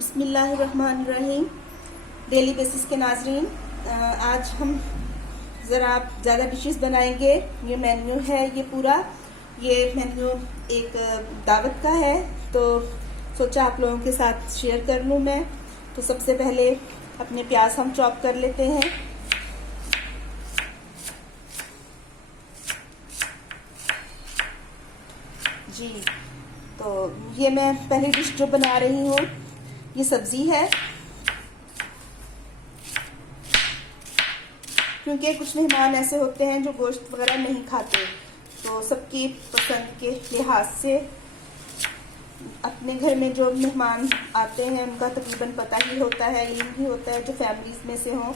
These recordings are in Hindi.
बिस्मिल्लाहिर्रहमानिर्रहीम। डेली बेसिस के नाजरीन, आज हम ज़रा ज़्यादा डिशेस बनाएंगे। ये मेन्यू है, ये मेन्यू एक दावत का है, तो सोचा आप लोगों के साथ शेयर कर लूँ मैं। तो सबसे पहले अपने प्याज हम चॉप कर लेते हैं। जी, तो ये मैं पहली डिश जो बना रही हूँ, ये सब्जी है। क्योंकि कुछ मेहमान ऐसे होते हैं जो गोश्त वगैरह नहीं खाते, तो सबकी पसंद के लिहाज से अपने घर में जो मेहमान आते हैं उनका तकरीबन पता ही होता है, इल्म ही होता है जो फैमिलीज में से हों।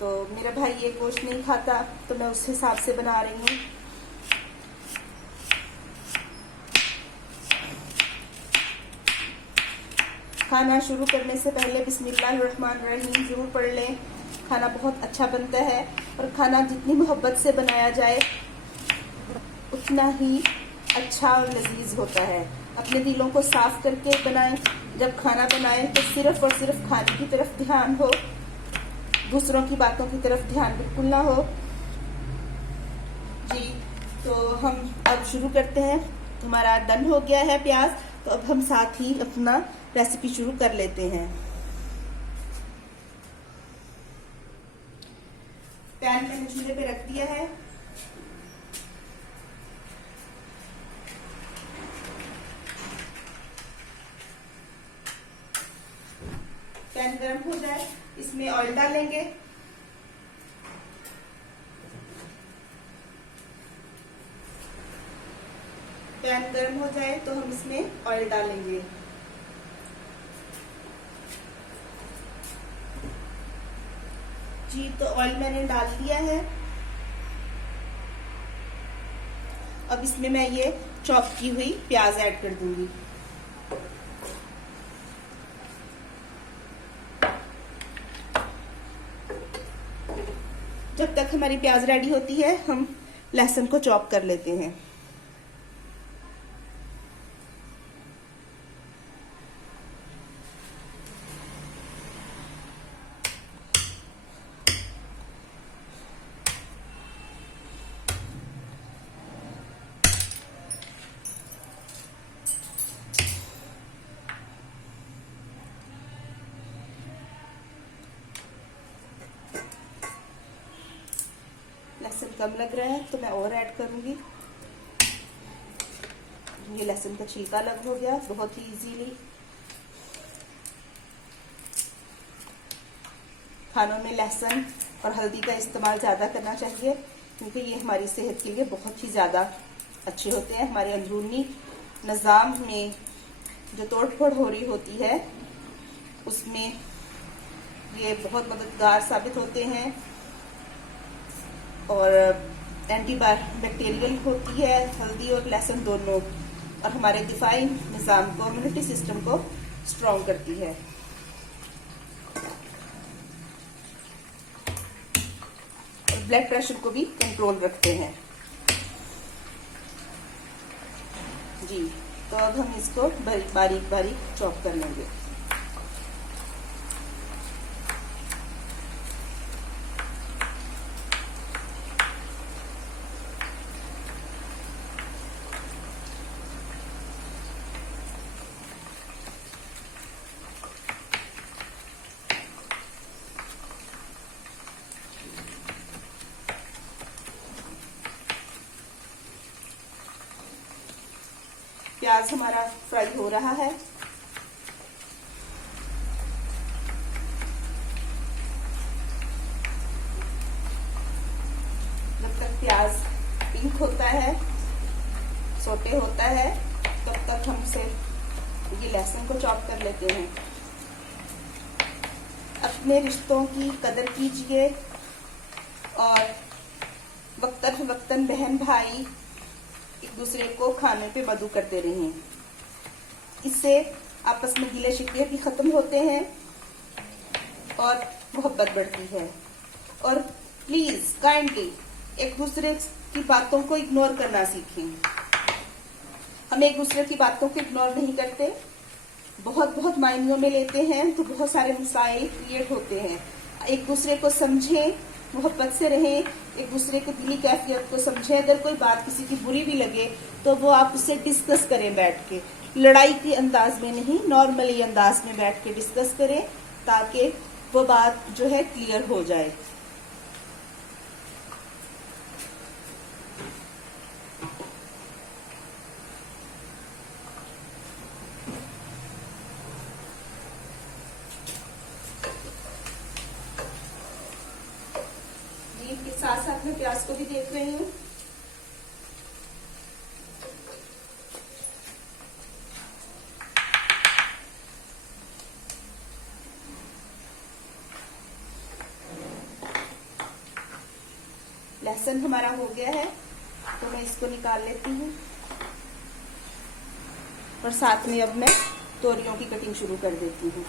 तो मेरा भाई ये गोश्त नहीं खाता, तो मैं उस हिसाब से बना रही हूँ। खाना शुरू करने से पहले बिस्मिल्लाहिर्रहमानिर्रहीम ज़रूर पढ़ लें। खाना बहुत अच्छा बनता है, और खाना जितनी मोहब्बत से बनाया जाए उतना ही अच्छा और लजीज होता है। अपने दिलों को साफ करके बनाएं। जब खाना बनाएं तो सिर्फ और सिर्फ खाने की तरफ ध्यान हो, दूसरों की बातों की तरफ ध्यान बिल्कुल ना हो। जी, तो हम अब शुरू करते हैं। हमारा डन हो गया है प्याज, तो अब हम साथ ही अपना रेसिपी शुरू कर लेते हैं। पैन मैंने चूल्हे पे रख दिया है। पैन गर्म हो जाए, इसमें ऑयल डालेंगे। पैन गर्म हो जाए तो हम इसमें ऑयल डालेंगे। जी, तो ऑयल मैंने डाल दिया है। अब इसमें मैं ये चॉप की हुई प्याज ऐड कर दूंगी। जब तक हमारी प्याज रेडी होती है, हम लहसुन को चॉप कर लेते हैं। लहसुन कम लग रहा है तो मैं और ऐड करूंगी। ये लहसुन का छिलका अलग हो गया बहुत ही इजीली। खानों में लहसुन और हल्दी का इस्तेमाल ज़्यादा करना चाहिए, क्योंकि ये हमारी सेहत के लिए बहुत ही ज़्यादा अच्छे होते हैं। हमारे अंदरूनी निज़ाम में जो तोड़ फोड़ हो रही होती है, उसमें ये बहुत मददगार साबित होते हैं, और एंटी बैक्टीरियल होती है हल्दी और लहसुन दोनों, और हमारे दिफाई निज़ाम को, इम्यूनिटी सिस्टम को स्ट्रॉन्ग करती है। और ब्लड प्रेशर को भी कंट्रोल रखते हैं। जी, तो अब हम इसको बारीक बारीक चॉप कर लेंगे। प्याज हमारा फ्राई हो रहा है। जब तक प्याज पिंक होता है, सोटे होता है, तब तक हम इसे ये लहसुन को चॉप कर लेते हैं। अपने रिश्तों की कदर कीजिए, और वक्तन वक्तन बहन भाई एक दूसरे को खाने पे मदु करते रहें। इससे आपस में गिले शिकवे भी खत्म होते हैं और मोहब्बत बढ़ती है। और प्लीज काइंडली एक दूसरे की बातों को इग्नोर करना सीखें। हम एक दूसरे की बातों को इग्नोर नहीं करते, बहुत बहुत मायनों में लेते हैं तो बहुत सारे मसाइल क्रिएट होते हैं। एक दूसरे को समझें, मोहब्बत से रहें, एक दूसरे की दिली कैफियत को समझें। अगर कोई बात किसी की बुरी भी लगे तो वो आप उससे डिस्कस करें बैठ के, लड़ाई के अंदाज में नहीं, नॉर्मली अंदाज में बैठ के डिस्कस करें ताकि वो बात जो है क्लियर हो जाए। के साथ साथ में प्याज को भी देख रही हूँ। लहसुन हमारा हो गया है तो मैं इसको निकाल लेती हूँ और साथ में अब मैं तोरियों की कटिंग शुरू कर देती हूँ।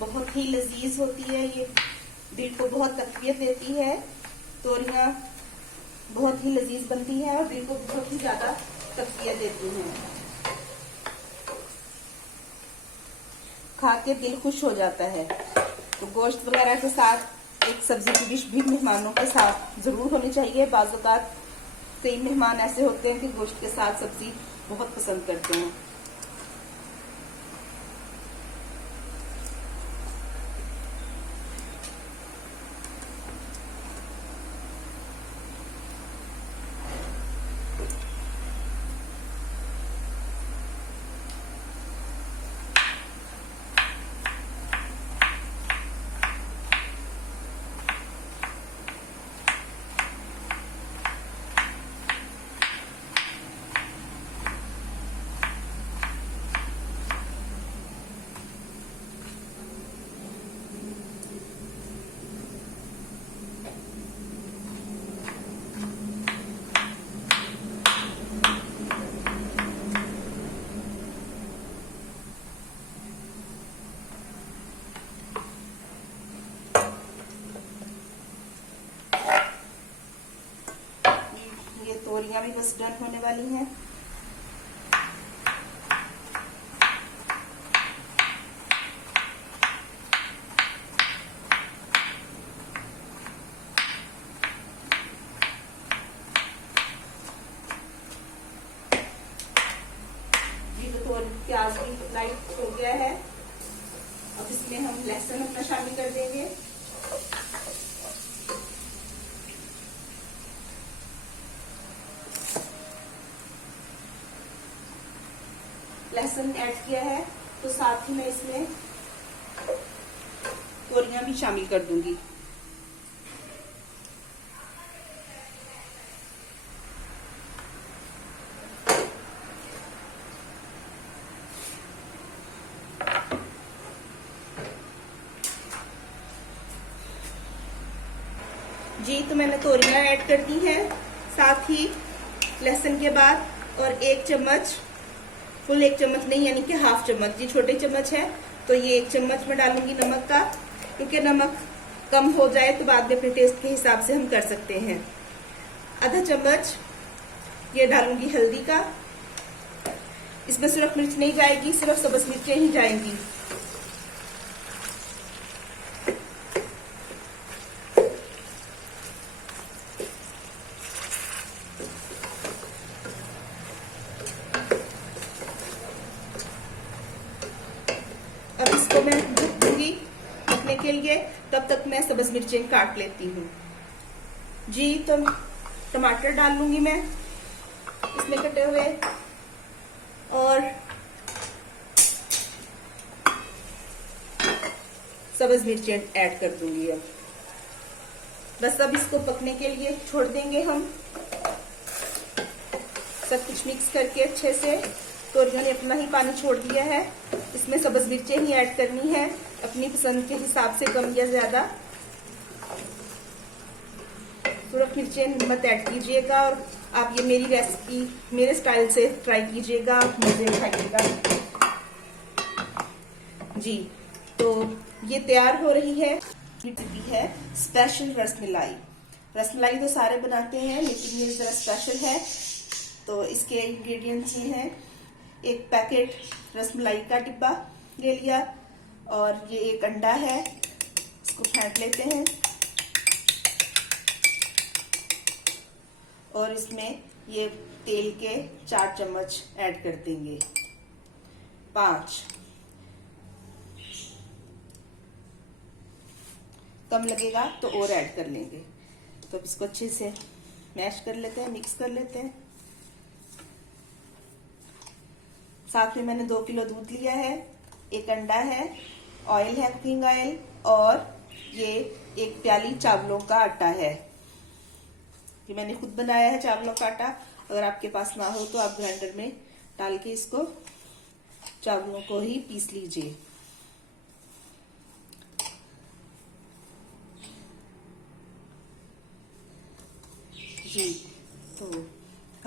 बहुत ही लजीज होती है ये, दिल को बहुत तकवीत देती है। तोरियां बहुत ही लजीज बनती है और दिल को बहुत ही ज्यादा तकवीत देती हैं। खा के दिल खुश हो जाता है। तो गोश्त वगैरह के साथ एक सब्जी की डिश भी मेहमानों के साथ जरूर होनी चाहिए। बाज़ औक़ात कई मेहमान ऐसे होते हैं कि गोश्त के साथ सब्जी बहुत पसंद करते हैं। तोरियां भी बस डन होने वाली हैं। ये तो प्याज भी लाइट हो गया है। अब इसमें हम लहसुन अपना शामिल कर देंगे। लहसुन ऐड किया है तो साथ ही मैं इसमें तोरियां भी शामिल कर दूंगी। जी तो मैंने तोरियां ऐड कर दी हैं, साथ ही लहसुन के बाद, और एक चम्मच, फुल एक चम्मच नहीं यानी कि हाफ चम्मच, जी छोटे चम्मच है तो ये एक चम्मच में डालूंगी नमक का, क्योंकि नमक कम हो जाए तो बाद में अपने टेस्ट के हिसाब से हम कर सकते हैं। आधा चम्मच ये डालूंगी हल्दी का। इसमें सिर्फ मिर्च नहीं जाएगी, सिर्फ सब्ज मिर्चें ही जाएंगी। इसको मैं ढक दूंगी पकने के लिए। तब तक मैं सब्ज मिर्चें काट लेती हूँ जी। तो टमाटर डाल लूंगी मैं इसमें कटे हुए, और सब्ज मिर्चें ऐड कर दूंगी। अब बस अब इसको पकने के लिए छोड़ देंगे हम, सब कुछ मिक्स करके अच्छे से। तोरियों ने अपना ही पानी छोड़ दिया है, इसमें सब्ज मिर्चें ही ऐड करनी है अपनी पसंद के हिसाब से, कम या ज्यादा। थोड़ा मिर्चें मत ऐड कीजिएगा, और आप ये मेरी रेसिपी मेरे स्टाइल से ट्राई कीजिएगा, मजे उठाइएगा जी। तो ये तैयार हो रही है। रेसिपी है स्पेशल रसमलाई। रसमलाई तो सारे बनाते हैं, लेकिन ये जरा स्पेशल है। तो इसके इंग्रेडिएंट्स ये हैं, एक पैकेट रसमलाई का डिब्बा ले लिया, और ये एक अंडा है, इसको फेंट लेते हैं, और इसमें ये तेल के 4 चम्मच ऐड कर देंगे, 5। कम लगेगा तो और ऐड कर लेंगे। तो इसको अच्छे से मैश कर लेते हैं, मिक्स कर लेते हैं। साथ में मैंने 2 किलो दूध लिया है, एक अंडा है, ऑयल है कुकिंग ऑयल, और ये 1 प्याली चावलों का आटा है। ये मैंने खुद बनाया है चावलों का आटा। अगर आपके पास ना हो तो आप ग्राइंडर में डाल के इसको चावलों को ही पीस लीजिए जी। तो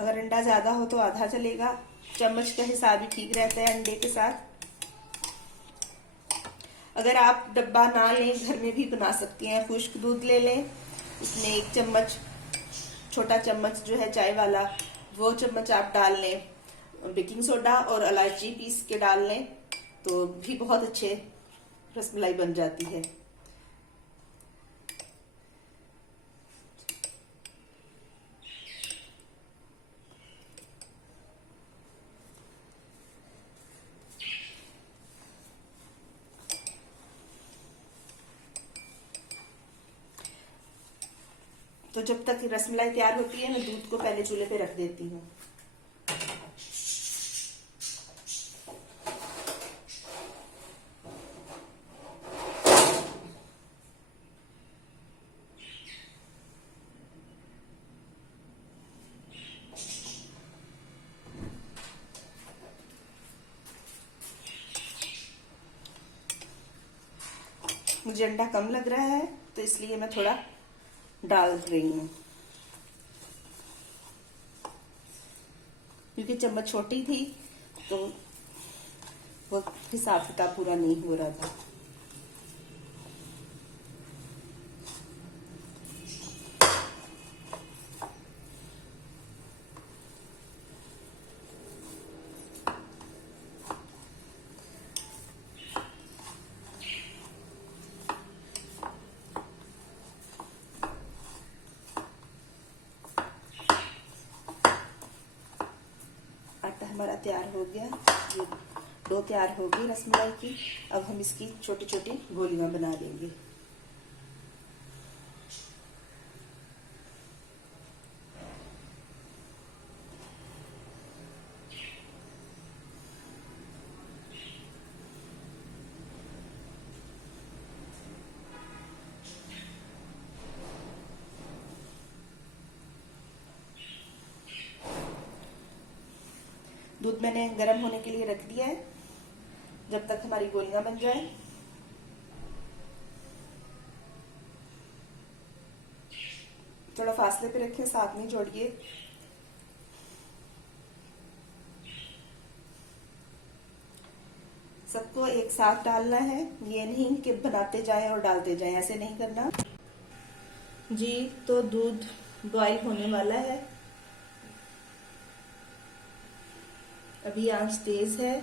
अगर अंडा ज्यादा हो तो आधा चलेगा, चम्मच का हिसाब ही ठीक रहता है अंडे के साथ। अगर आप डब्बा ना लें, घर में भी बना सकती हैं, खुश्क दूध ले लें, इसमें 1 चम्मच, छोटा चम्मच जो है चाय वाला, वो चम्मच आप डाल लें, बेकिंग सोडा और इलायची पीस के डाल लें, तो भी बहुत अच्छे रसमलाई बन जाती है। तो जब तक रसमलाई तैयार होती है, मैं दूध को पहले चूल्हे पे रख देती हूँ। मुझे अंडा कम लग रहा है, तो इसलिए मैं थोड़ा डाल रही हूँ, क्योंकि चम्मच छोटी थी तो वो हिसाब किताब पूरा नहीं हो रहा था। हमारा तैयार हो गया, ये डो तैयार हो गई रसमलाई की। अब हम इसकी छोटी छोटी गोलियां बना लेंगे। दूध मैंने गर्म होने के लिए रख दिया है, जब तक हमारी गोलियां बन जाए। थोड़ा फासले पे रखें, साथ में जोड़िए। सबको एक साथ डालना है, ये नहीं कि बनाते जाएं और डालते जाएं, ऐसे नहीं करना जी। तो दूध बॉईल होने वाला है, अभी आंच तेज है।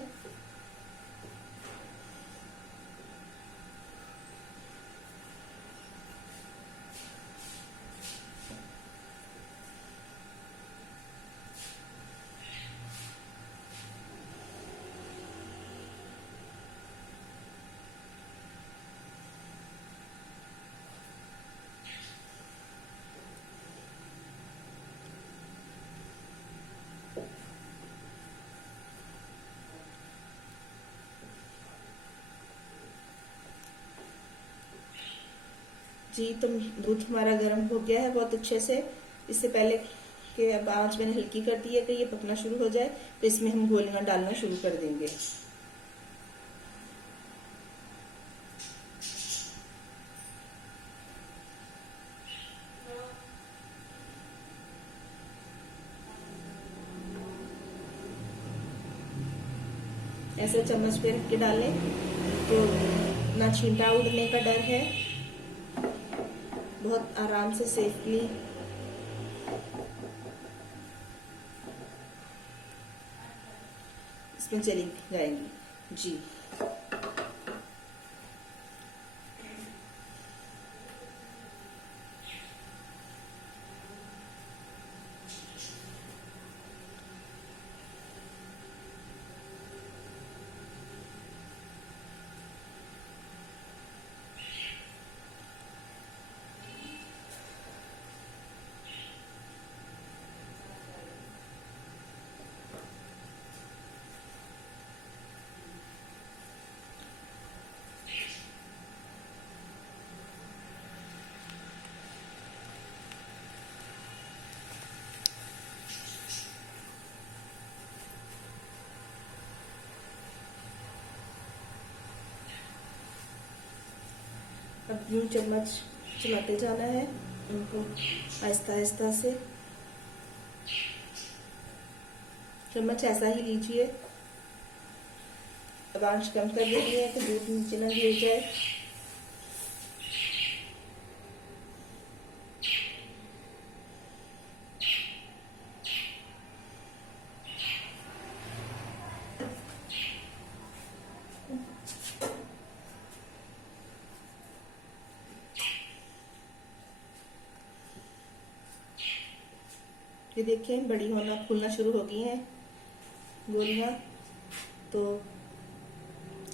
जी, तो दूध हमारा गर्म हो गया है बहुत अच्छे से। इससे पहले कि अब आंच मैंने हल्की कर दी है कि ये पकना शुरू हो जाए, तो इसमें हम गोलियां डालना शुरू कर देंगे। ऐसे चम्मच पे रख के डालें तो ना छींटा उड़ने का डर है, बहुत आराम से सेफली इसमें चली जाएंगी जी। अब यूं चम्मच चलाते जाना है उनको आहिस्ता आहिस्ता से। चम्मच ऐसा ही लीजिए। अब आंच कम कर देनी है कि दूध नीचे ना गिर जाए। ये देखें बड़ी होना फूलना शुरू हो गई हैं गोलियां, तो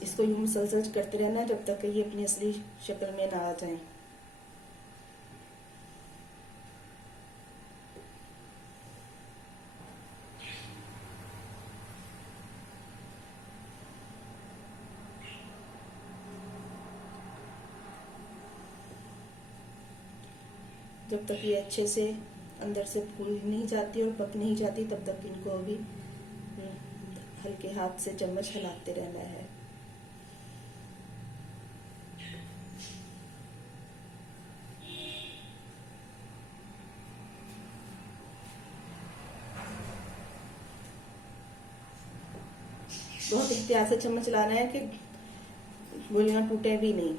इसको यूं मसलसल करते रहना जब तक ये अपनी असली शक्ल में ना आ जाए। जब तक ये अच्छे से अंदर से फूल नहीं जाती और पक नहीं जाती तब तक इनको अभी हल्के हाथ से चम्मच हिलाते रहना है। बहुत एहतियात से चम्मच चलाना है कि गोलियां टूटे भी नहीं।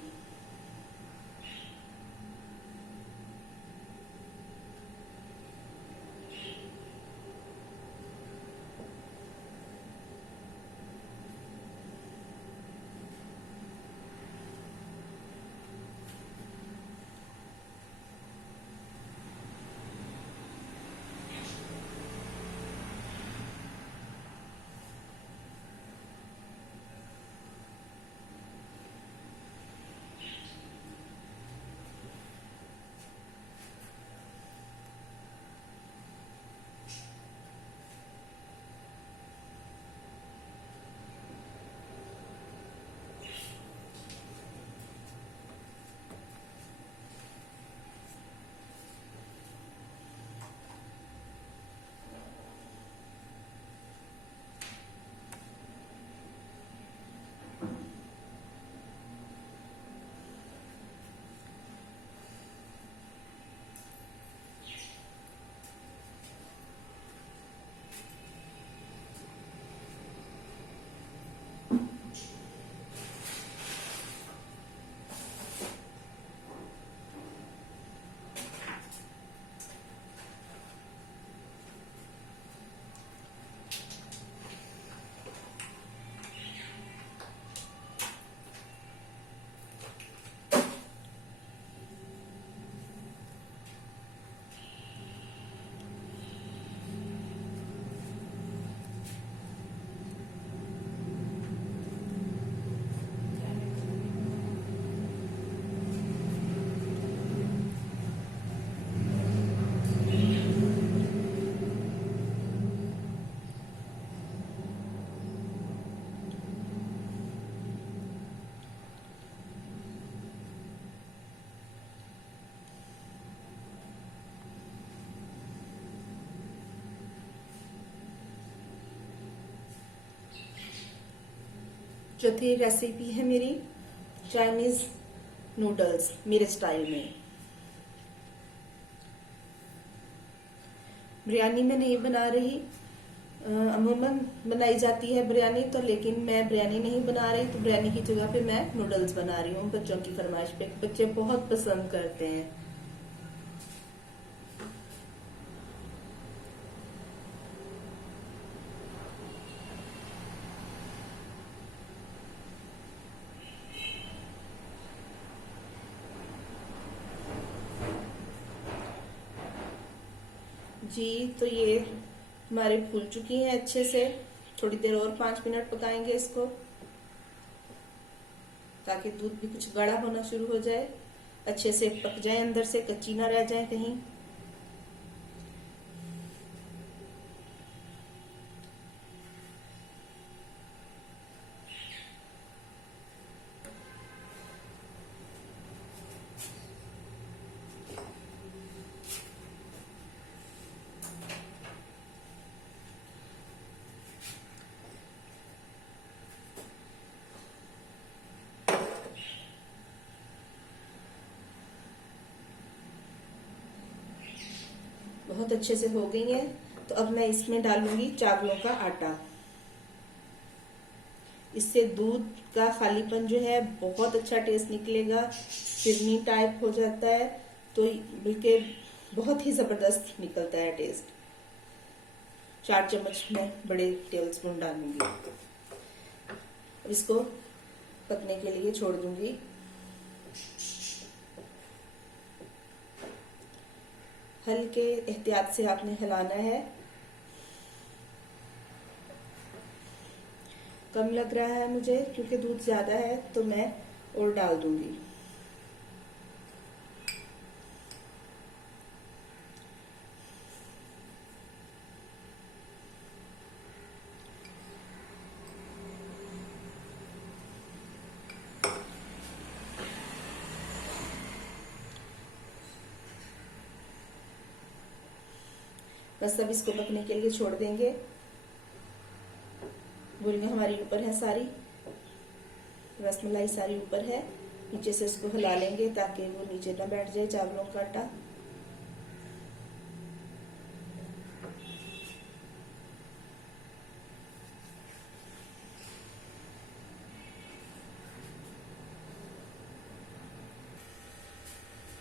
चौथी रेसिपी है मेरी चाइनीज नूडल्स मेरे स्टाइल में। बिरयानी में नहीं बना रही, अमूमन बनाई जाती है बिरयानी तो, लेकिन मैं बिरयानी नहीं बना रही, तो बिरयानी की जगह पे मैं नूडल्स बना रही हूँ बच्चों की फरमाइश पे। बच्चे बहुत पसंद करते हैं। जी तो ये हमारे फूल चुकी हैं अच्छे से। थोड़ी देर और 5 मिनट पकाएंगे इसको, ताकि दूध भी कुछ गाढ़ा होना शुरू हो जाए, अच्छे से पक जाए, अंदर से कच्ची ना रह जाए कहीं। बहुत अच्छे से हो गई है। तो अब मैं इसमें डालूंगी चावलों का आटा। इससे दूध का खालीपन जो है बहुत अच्छा टेस्ट निकलेगा, फिरनी टाइप हो जाता है, तो बिल्कुल बहुत ही जबरदस्त निकलता है टेस्ट। 4 चम्मच में बड़े टेबल स्पून डालूंगी। अब इसको पकने के लिए छोड़ दूंगी। हल्के एहतियात से आपने हिलाना है। कम लग रहा है मुझे क्योंकि दूध ज्यादा है, तो मैं और डाल दूंगी। बस अब इसको पकने के लिए छोड़ देंगे। गोलियां हमारी ऊपर है सारी, रसमलाई सारी ऊपर है। नीचे से इसको हिला लेंगे ताकि वो नीचे ना बैठ जाए चावलों का आटा।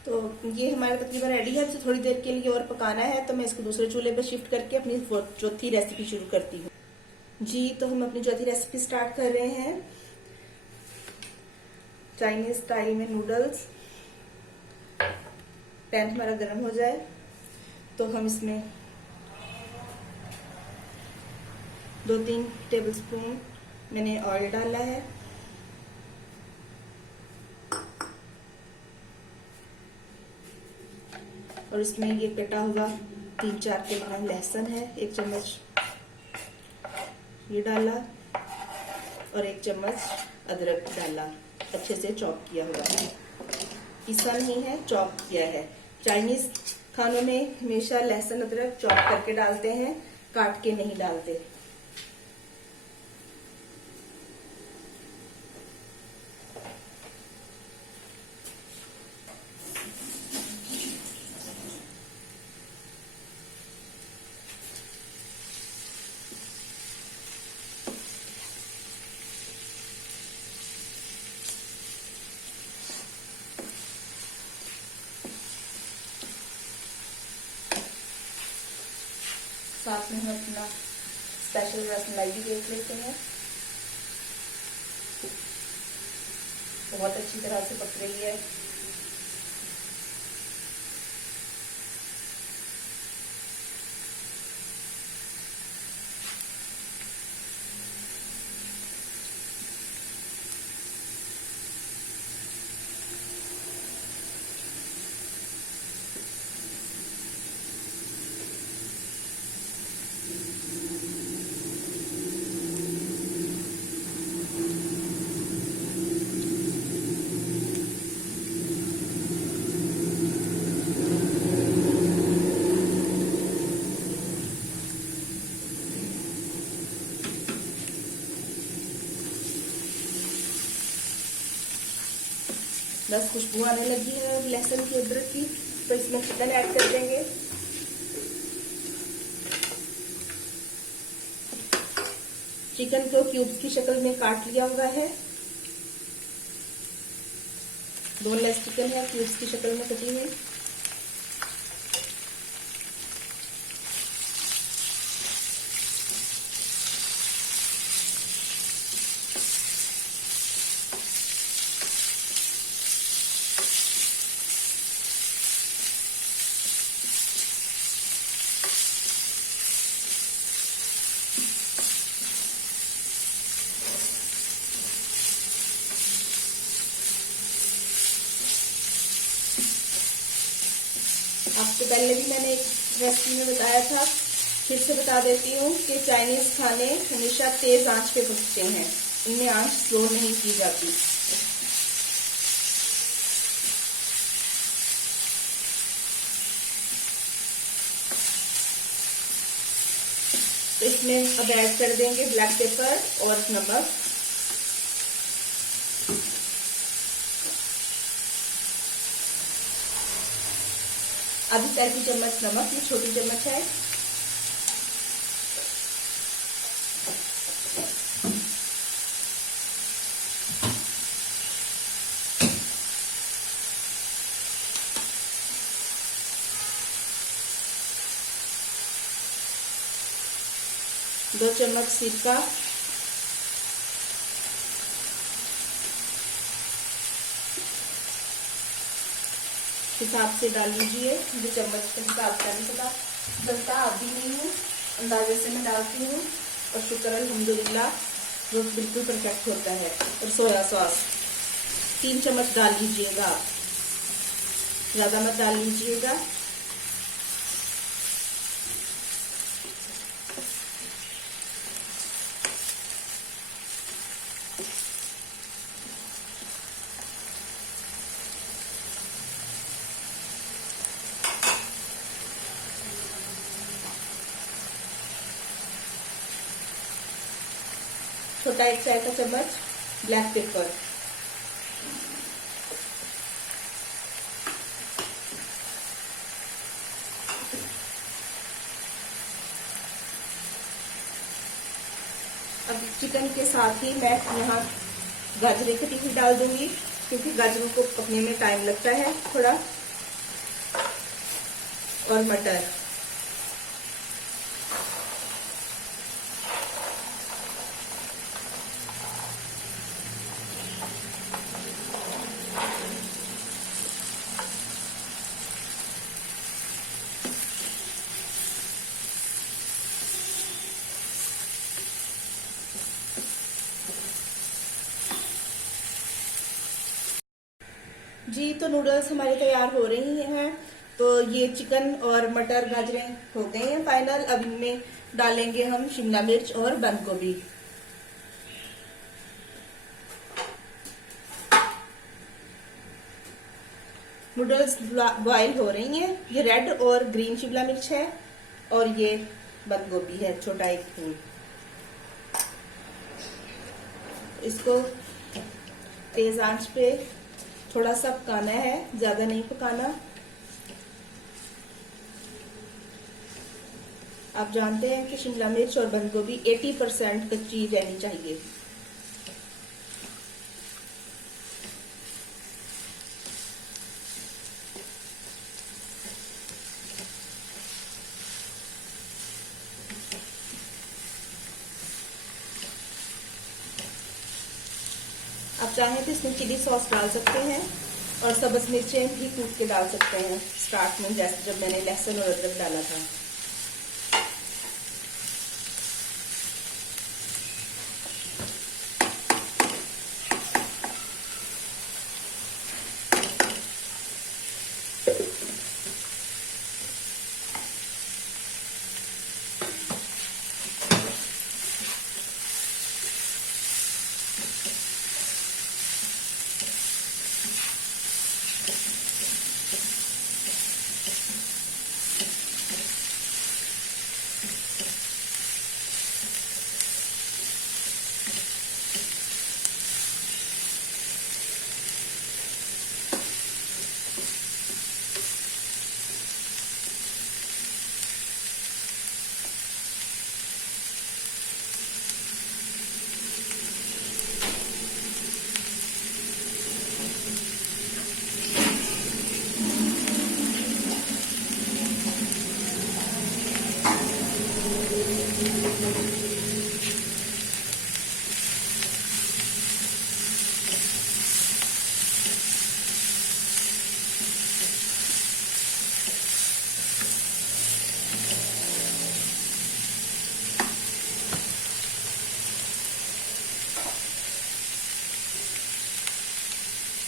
तो ये हमारा तकरीबन रेडी है। तो थोड़ी देर के लिए और पकाना है, तो मैं इसको दूसरे चूल्हे पे शिफ्ट करके अपनी चौथी रेसिपी शुरू करती हूँ। जी तो हम अपनी चौथी रेसिपी स्टार्ट कर रहे हैं। चाइनीज स्टाइल में नूडल्स। पैन हमारा गर्म हो जाए तो हम इसमें 2-3 टेबलस्पून मैंने ऑयल डाला है। और इसमें ये कटा हुआ 3-4 किलो लहसुन है, 1 चम्मच ये डाला, और 1 चम्मच अदरक डाला, अच्छे से चॉप किया हुआ है। पिसा नहीं है, चॉप किया है। चाइनीज खानों में हमेशा लहसुन अदरक चॉप करके डालते हैं, काट के नहीं डालते। साथ में हम अपना स्पेशल रसमलाई भी देख लेते हैं। बहुत अच्छी तरह से पक रही है। बस खुशबू आने लगी है लहसुन की, अदरक की, तो इसमें चिकन ऐड कर देंगे। चिकन को क्यूब्स की शक्ल में काट लिया हुआ है। बोनलेस चिकन है, क्यूब्स की शक्ल में कटी हुई। आपको पहले भी मैंने एक रेसिपी में बताया था, फिर से बता देती हूँ कि चाइनीज खाने हमेशा तेज आंच पे पकते हैं, इनमें आंच स्लो नहीं की जाती। तो इसमें अब ऐड कर देंगे ब्लैक पेपर और नमक। आधी चाय की चम्मच नमक, ये छोटी चम्मच है। दो चम्मच सिरका, हिसाब से डाल लीजिए। मुझे चम्मच का हिसाब का नहीं पता चलता, आप भी नहीं हूँ, अंदाजे से मैं डालती हूँ और शुक्र अल्हम्दुलिल्लाह जो बिल्कुल परफेक्ट होता है। और सोया सॉस 3 चम्मच डाल लीजिएगा, आप ज्यादा मत डाल लीजिएगा। छोटा 1 चाय का चम्मच ब्लैक पेपर। अब चिकन के साथ ही मैं यहाँ गाजरें कटी हुई डाल दूंगी, क्योंकि गाजरों को पकने में टाइम लगता है थोड़ा, और मटर। जी तो नूडल्स हमारे तैयार हो रही हैं। तो ये चिकन और मटर गाजरें हो गए हैं फाइनल। अब इनमें डालेंगे हम शिमला मिर्च और बंद गोभी। नूडल्स बॉयल हो रही हैं। ये रेड और ग्रीन शिमला मिर्च है और ये बंद गोभी है, छोटा 1 फूल। इसको तेज आंच पे थोड़ा सा पकाना है, ज्यादा नहीं पकाना। आप जानते हैं कि शिमला मिर्च और बंद गोभी 80% कच्ची रहनी चाहिए। आप चाहें तो इसमें चिली सॉस डाल सकते हैं और सब्ज मिर्चें भी कूट के डाल सकते हैं स्टार्ट में, जैसे जब मैंने लहसुन और अदरक डाला था।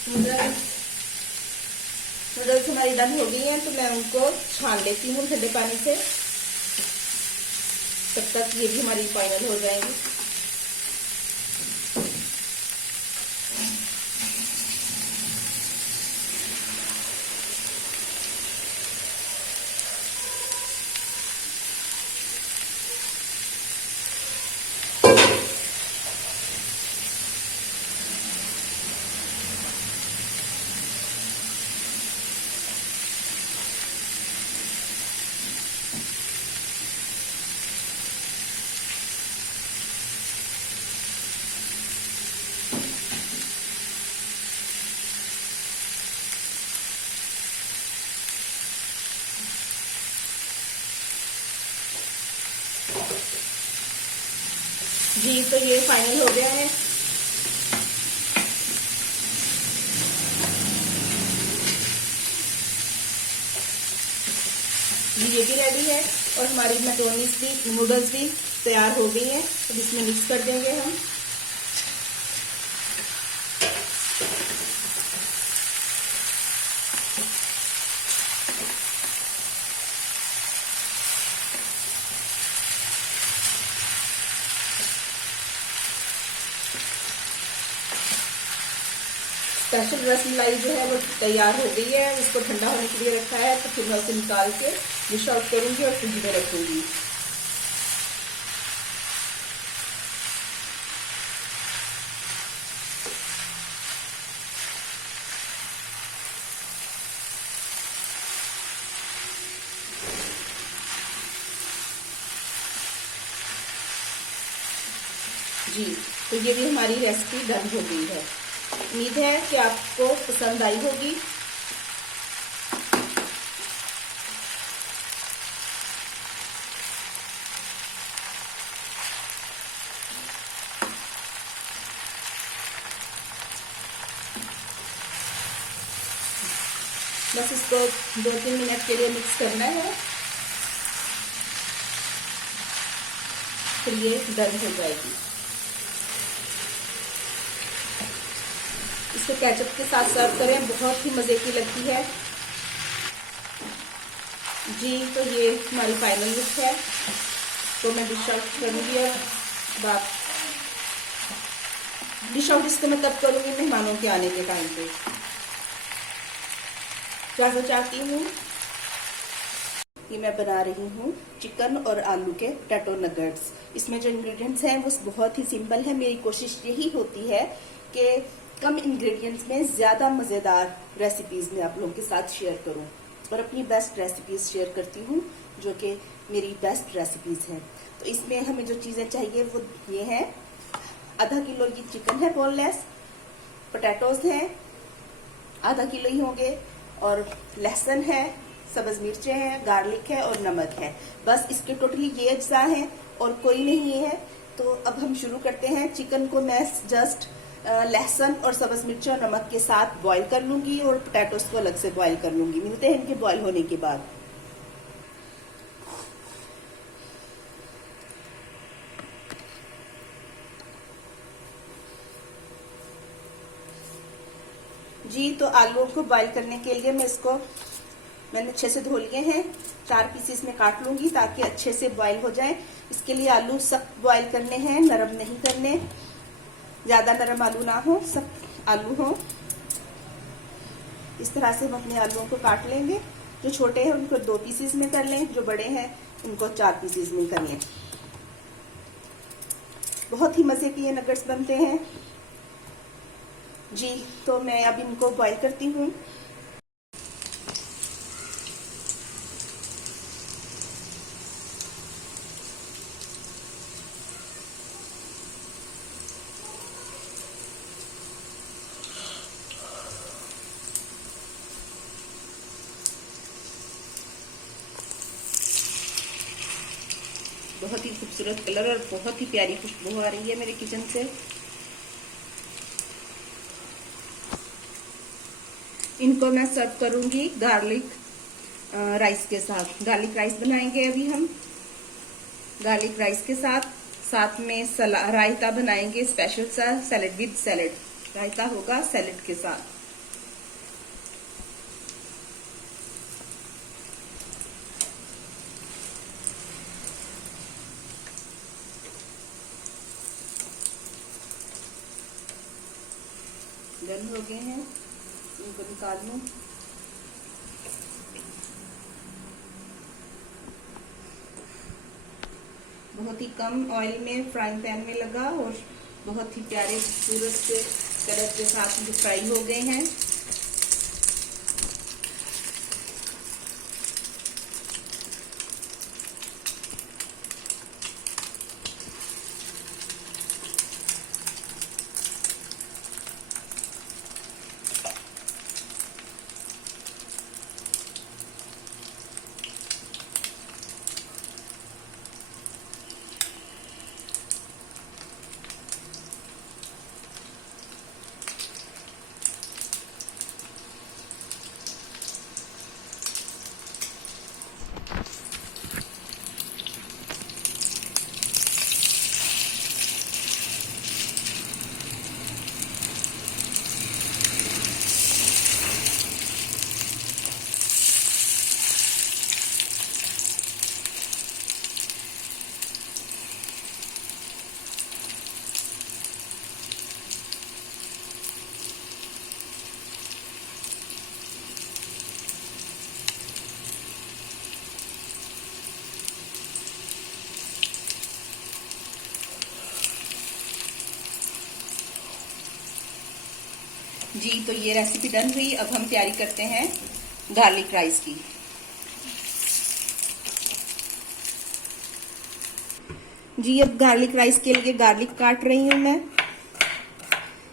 नूडल्स हमारी डन हो गई हैं, तो मैं उनको छान लेती हूँ ठंडे पानी से। तब तक ये भी हमारी फाइनल हो जाएंगी। जी तो ये फाइनल हो गया है। जी ये भी रेडी है और हमारी मैक्रोनी भी, नूडल्स भी तैयार हो गई हैं। अब इसमें मिक्स कर देंगे हम। स्पेशल रसमलाई जो है वो तैयार हो गई है। इसको ठंडा होने के लिए रखा है, तो फिर मैं उसे निकाल के डिश आउट करूंगी और फ्रिज में रखूंगी। जी तो ये भी हमारी रेसिपी डन हो गई है। उम्मीद है कि आपको पसंद आई होगी। बस इसको 2-3 मिनट के लिए मिक्स करना है, फिर ये डन हो जाएगी। इसको केचप के साथ सर्व करें, बहुत ही मजे की लगती है। जी तो ये हमारी फाइनल लुक है। तो मैं डिश आउट करूंगी। अब बात डिश आउट इसको मैं तब करूंगी मेहमानों के आने के टाइम पे। क्या चाहती हूँ कि मैं बना रही हूँ चिकन और आलू के पोटैटो नगेट्स। इसमें जो इंग्रेडिएंट्स हैं वो बहुत ही सिंपल है। मेरी कोशिश यही होती है कि कम इंग्रेडिएंट्स में ज्यादा मजेदार रेसिपीज में आप लोगों के साथ शेयर करूं और अपनी बेस्ट रेसिपीज शेयर करती हूं, जो कि मेरी बेस्ट रेसिपीज हैं। तो इसमें हमें जो चीजें चाहिए वो ये हैं। आधा किलो ये चिकन है बोनलेस, पोटैटोज हैं आधा किलो ही होंगे, और लहसुन है, सब्ज मिर्चें हैं, गार्लिक है और नमक है। बस इसके टोटली ये अज्जा हैं और कोई नहीं है। तो अब हम शुरू करते हैं। चिकन को मैं जस्ट लहसुन और सब्ज मिर्च और नमक के साथ बॉईल कर लूंगी और पोटैटोज को अलग से बॉईल कर लूंगी। मिलते हैं इनके बॉईल होने के बाद। जी तो आलूओं को बॉईल करने के लिए मैंने अच्छे से धो लिए हैं। 4 पीसेस में काट लूंगी ताकि अच्छे से बॉईल हो जाए। इसके लिए आलू सख्त बॉईल करने हैं, नरम नहीं करने। ज्यादा नरम आलू ना हो, सख्त आलू हो। इस तरह से हम अपने आलूओं को काट लेंगे। जो छोटे हैं उनको 2 पीसेस में कर लें, जो बड़े हैं उनको 4 पीसेस में कर लें। बहुत ही मजे के ये नगेट्स बनते हैं। जी तो मैं अब इनको बॉईल करती हूँ। बहुत ही खूबसूरत कलर और बहुत ही प्यारी खुशबू आ रही है मेरे किचन से। इनको मैं सर्व करूंगी गार्लिक राइस के साथ। गार्लिक राइस बनाएंगे अभी हम गार्लिक राइस के साथ में रायता बनाएंगे, स्पेशल सा सैलेड विद सैलेड रायता होगा सैलेड के साथ। डन हो गए हैं, इनको निकाल लूं। बहुत ही कम ऑयल में फ्राइंग पैन में लगा और बहुत ही प्यारे खूबसूरत से कलर के साथ ये फ्राई हो गए हैं। जी तो ये रेसिपी डन हुई। अब हम तैयारी करते हैं गार्लिक राइस की। जी अब गार्लिक राइस के लिए गार्लिक काट रही हूँ मैं।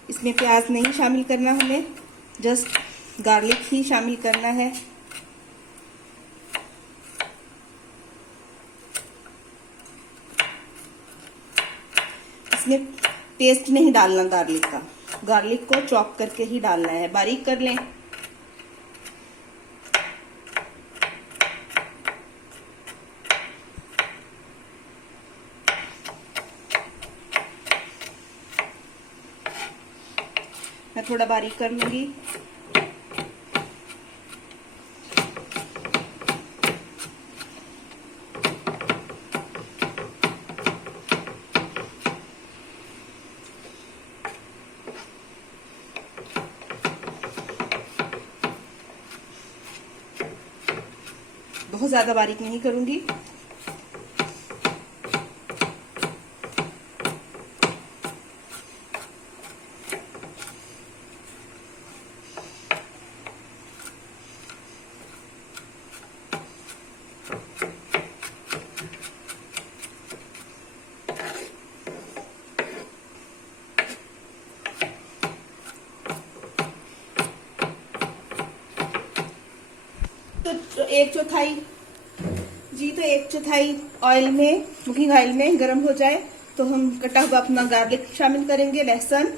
इसमें प्याज नहीं शामिल करना हमें, जस्ट गार्लिक ही शामिल करना है। इसमें पेस्ट नहीं डालना गार्लिक का, गार्लिक को चॉप करके ही डालना है, बारीक कर लें। मैं थोड़ा बारीक कर लूंगी। बहुत ज्यादा बारीक नहीं करूंगी। तो एक चौथाई जी, तो एक चौथाई ऑयल में, कुकिंग ऑयल में गर्म हो जाए तो हम कटा हुआ अपना गार्लिक शामिल करेंगे, लहसुन,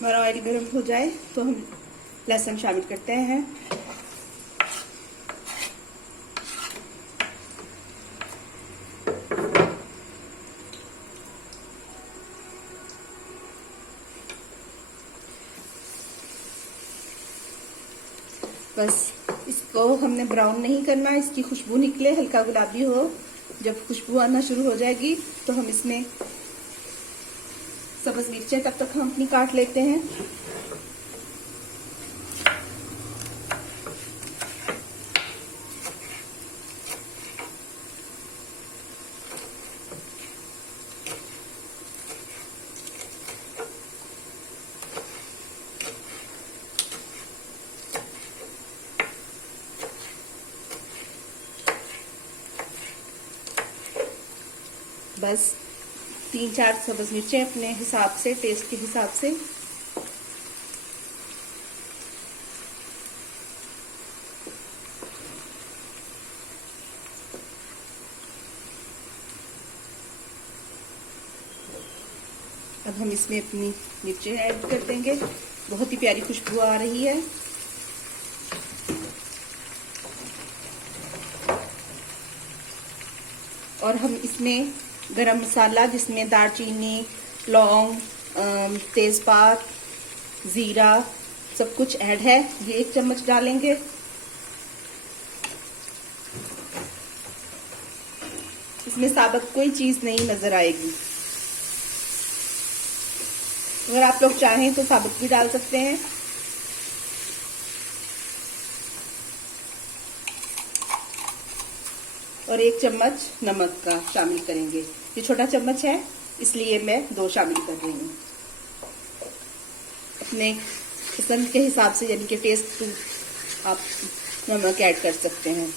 हमारा ऑयल गर्म हो जाए तो हम लहसुन शामिल करते हैं। बस इसको हमने ब्राउन नहीं करना, इसकी खुशबू निकले, हल्का गुलाबी हो। जब खुशबू आना शुरू हो जाएगी तो हम इसमें सब्ज मिर्चें तब तक हम अपनी काट लेते हैं। बस 3-4 सब्ज मिर्चें अपने हिसाब से, टेस्ट के हिसाब से। अब हम इसमें अपनी मिर्चें ऐड कर देंगे। बहुत ही प्यारी खुशबू आ रही है। और हम इसमें गरम मसाला जिसमें दालचीनी, लौंग, तेज़पात, ज़ीरा सब कुछ ऐड है, ये 1 चम्मच डालेंगे। इसमें साबुत कोई चीज़ नहीं नज़र आएगी। अगर आप लोग चाहें तो साबुत भी डाल सकते हैं। और 1 चम्मच नमक का शामिल करेंगे। ये छोटा चम्मच है इसलिए मैं 2 शामिल कर रही हूँ। अपने पसंद के हिसाब से यानी कि टेस्ट आप नमक ऐड कर सकते हैं।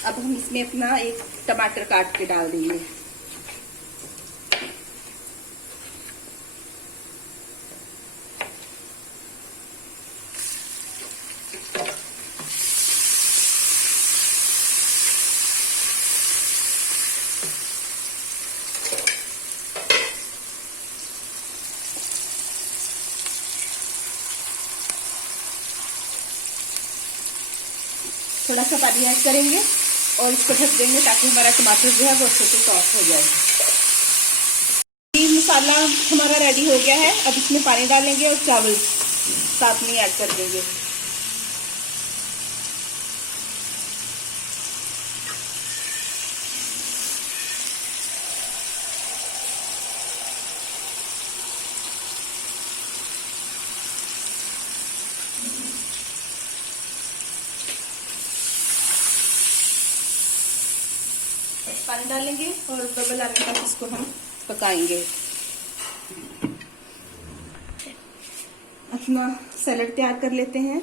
अब हम इसमें अपना 1 टमाटर काट के डाल देंगे। थोड़ा सा पानी ऐड करेंगे और इसको ढक देंगे ताकि हमारा टमाटर जो है वो अच्छे से सॉफ्ट हो जाए। ये मसाला हमारा रेडी हो गया है। अब इसमें पानी डालेंगे और चावल साथ में ऐड कर देंगे। पानी डालेंगे और बबल आने तक इसको हम पकाएंगे। अपना सैलेड तैयार कर लेते हैं।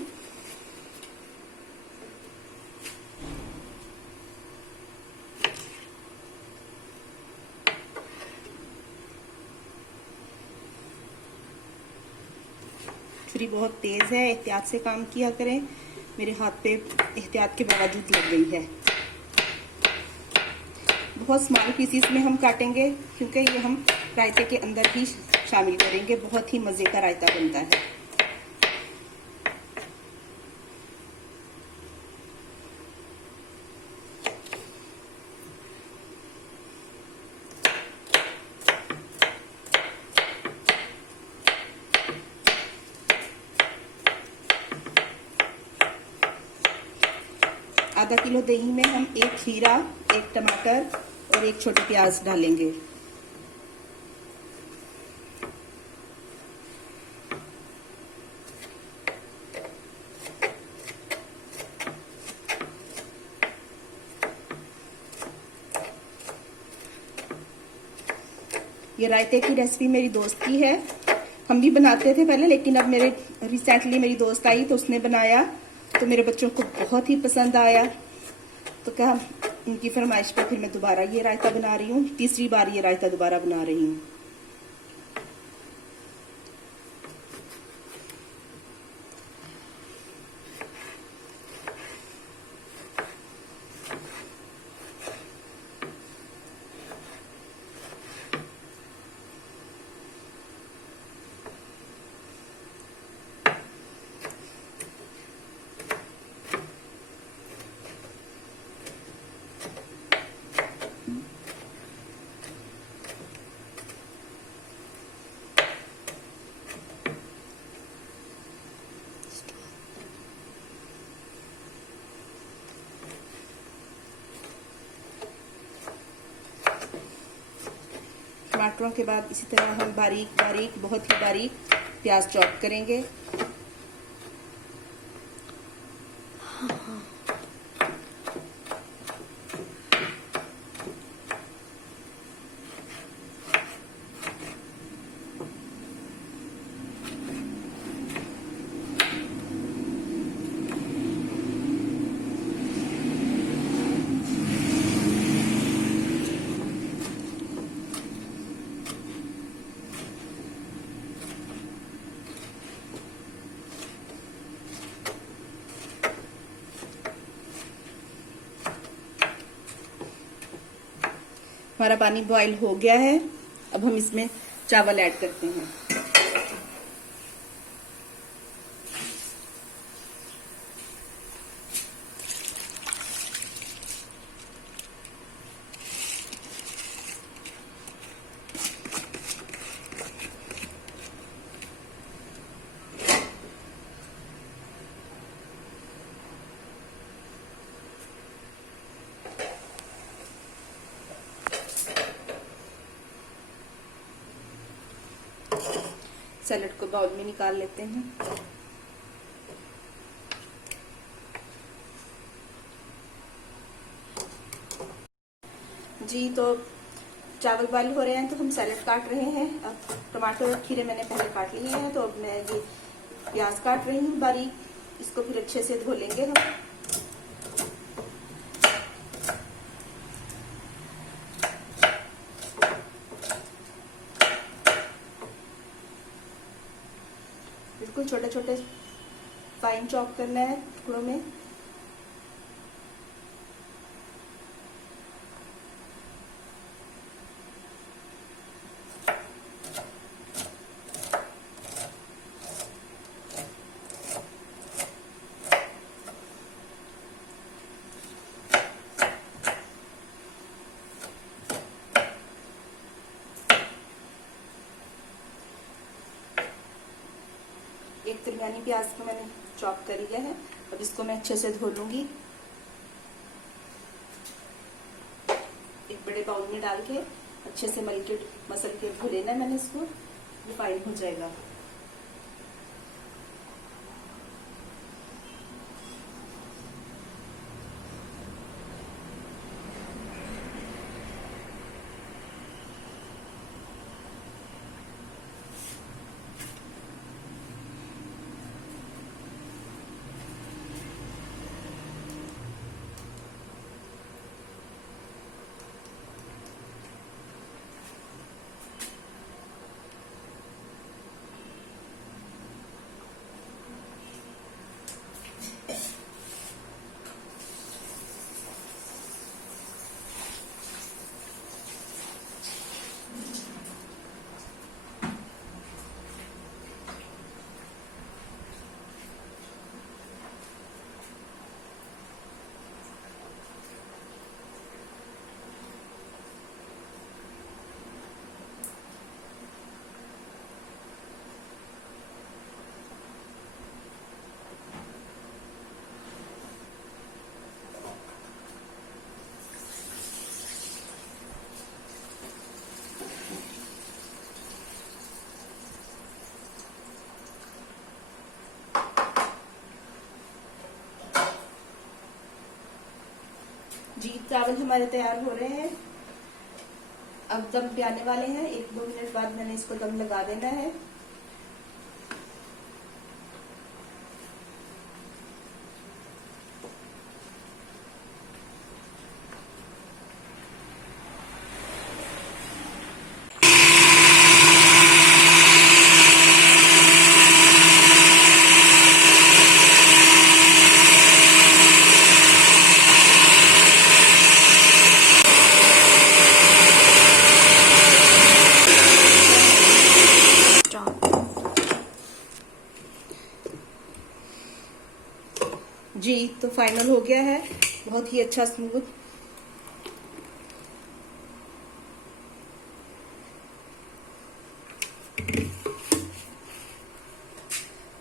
छुरी बहुत तेज है, एहतियात से काम किया करें। मेरे हाथ पे एहतियात के बावजूद लग गई है। बहुत स्मॉल पीसीस में हम काटेंगे क्योंकि ये हम रायते के अंदर ही शामिल करेंगे। बहुत ही मज़े का रायता बनता है। आधा किलो दही में हम 1 खीरा, 1 टमाटर और 1 छोटी प्याज डालेंगे। ये रायते की रेसिपी मेरी दोस्त की है। हम भी बनाते थे पहले, लेकिन अब रिसेंटली मेरी दोस्त आई तो उसने बनाया तो मेरे बच्चों को बहुत ही पसंद आया। तो क्या उनकी फरमाइश पर फिर मैं दोबारा ये रायता बना रही हूँ। तीसरी बार ये रायता दोबारा बना रही हूँ। टमाटरों के बाद इसी तरह हम बारीक बारीक, बहुत ही बारीक प्याज चॉप करेंगे। हमारा पानी बॉईल हो गया है। अब हम इसमें चावल ऐड करते हैं। सैलेड को बाउल में निकाल लेते हैं। जी, तो चावल बॉईल हो रहे हैं तो हम सैलेड काट रहे हैं। अब टमाटर और खीरे मैंने पहले काट लिए हैं, तो अब मैं ये प्याज काट रही हूँ बारीक। इसको फिर अच्छे से धो लेंगे हम। बिल्कुल छोटे छोटे फाइन चॉप करना है टुकड़ों में। एक दरमियानी प्याज को मैंने चॉप कर लिया है। अब इसको मैं अच्छे से धो लूंगी। एक बड़े बाउल में डाल के अच्छे से मसल के धो लेना है मैंने इसको। ये फाइन हो जाएगा। जी, चावल हमारे तैयार हो रहे हैं। अब दम पे आने वाले हैं। 1-2 मिनट बाद मैंने इसको दम लगा देना है। जी, तो फाइनल हो गया है। बहुत ही अच्छा स्मूथ।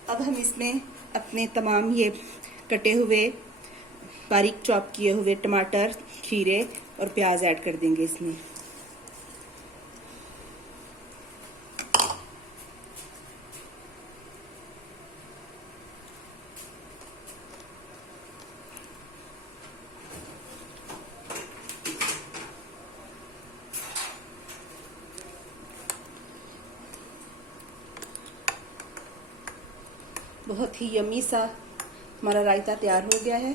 अब हम इसमें अपने तमाम ये कटे हुए बारीक चॉप किए हुए टमाटर, खीरे और प्याज ऐड कर देंगे इसमें। बहुत ही यम्मी सा हमारा रायता तैयार हो गया है।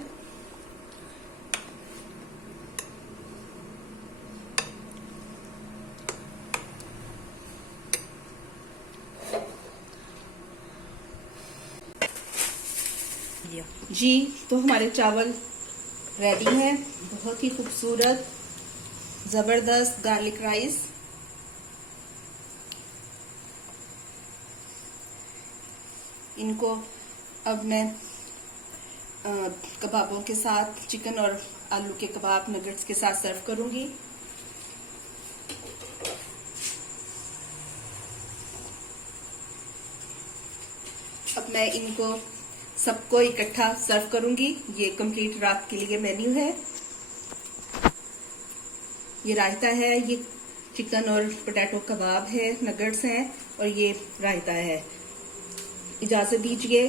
जी, तो हमारे चावल रेडी हैं। बहुत ही खूबसूरत जबरदस्त गार्लिक राइस। इनको अब मैं कबाबों के साथ, चिकन और आलू के कबाब नगेट्स के साथ सर्व करूंगी। अब मैं इनको सबको इकट्ठा सर्व करूंगी। ये कंप्लीट रात के लिए मेन्यू है। ये रायता है, ये चिकन और पोटैटो कबाब है, नगेट्स हैं और ये रायता है। इजाजत दीजिए।